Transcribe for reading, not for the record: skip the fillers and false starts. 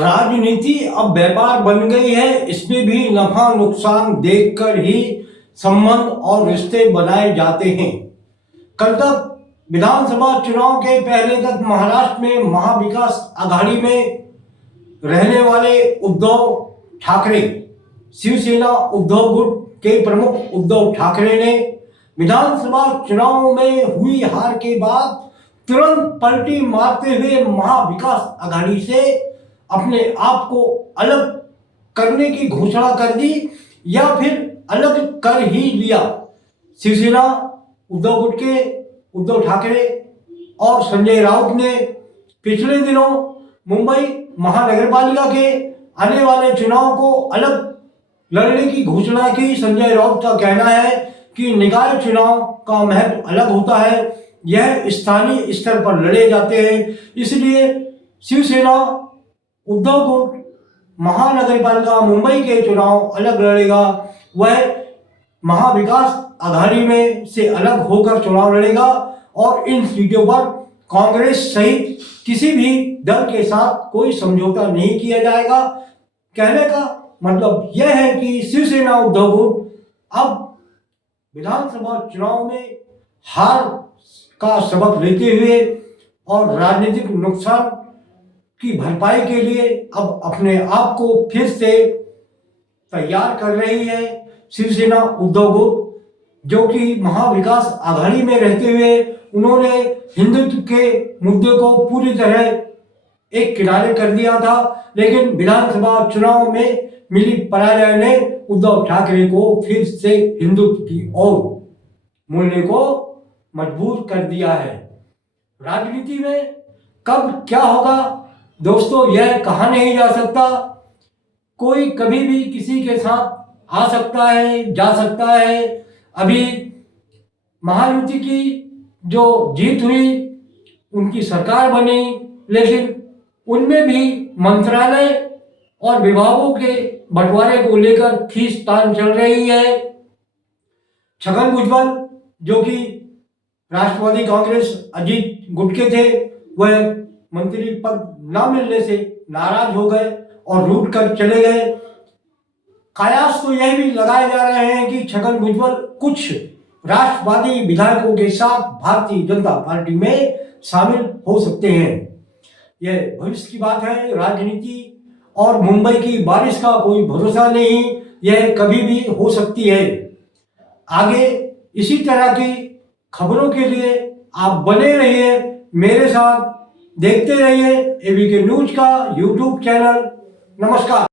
राजनीति अब व्यापार बन गई है। इसमें भी नफा नुकसान देखकर ही संबंध और रिश्ते बनाए जाते हैं। कल तक विधानसभा चुनाव के पहले तक महाराष्ट्र में महाविकास आघाड़ी में रहने वाले उद्धव ठाकरे, शिवसेना उद्धव गुट के प्रमुख उद्धव ठाकरे ने विधानसभा चुनाव में हुई हार के बाद तुरंत पलटी मारते हुए महाविकास आघाड़ी से अपने आप को अलग करने की घोषणा कर दी या फिर अलग कर ही लिया। शिवसेना उद्धव गुट के उद्धव ठाकरे और संजय राउत ने पिछले दिनों मुंबई महानगरपालिका के आने वाले चुनाव को अलग लड़ने की घोषणा की। संजय राउत का कहना है कि निकाय चुनाव का महत्व अलग होता है, यह स्थानीय स्तर पर लड़े जाते हैं, इसलिए शिवसेना उद्धव गुट महानगरपालिका मुंबई के चुनाव अलग लड़ेगा। वह महाविकास आघाड़ी में से अलग होकर चुनाव लड़ेगा और इन सीटों पर कांग्रेस सहित किसी भी दल के साथ कोई समझौता नहीं किया जाएगा। कहने का मतलब यह है कि शिवसेना उद्धव गुट अब विधानसभा चुनाव में हार का सबक लेते हुए और राजनीतिक नुकसान की भरपाई के लिए अब अपने आप को फिर से तैयार कर रही है। शिवसेना उद्धव गुट जो कि महाविकास आघाड़ी में रहते हुए उन्होंने हिंदुत्व के मुद्दे को पूरी तरह एक किनारे कर दिया था, लेकिन विधानसभा चुनाव में मिली पराजय ने उद्धव ठाकरे को फिर से हिंदुत्व की ओर मुड़ने को मजबूर कर दिया है। राजनीति में कब क्या होगा दोस्तों, यह कहा नहीं जा सकता। कोई कभी भी किसी के साथ आ सकता है, जा सकता है। अभी महायुति की जो जीत हुई, उनकी सरकार बनी, लेकिन उनमें भी मंत्रालय और विभागों के बंटवारे को लेकर खींचतान चल रही है। छगन भुजबल जो कि राष्ट्रवादी कांग्रेस अजीत गुट के थे, वह मंत्री पद न मिलने से नाराज हो गए और रूठ कर चले गए। कयास तो यह भी लगाए जा रहे हैं कि छगन भुजबल कुछ राष्ट्रवादी विधायकों के साथ भारतीय जनता पार्टी में शामिल हो सकते हैं। यह भविष्य की बात है। राजनीति और मुंबई की बारिश का कोई भरोसा नहीं, यह कभी भी हो सकती है। आगे इसी तरह की खबरों के लिए आप बने रहिए मेरे साथ, देखते रहिए एबीके न्यूज का यूट्यूब चैनल। नमस्कार।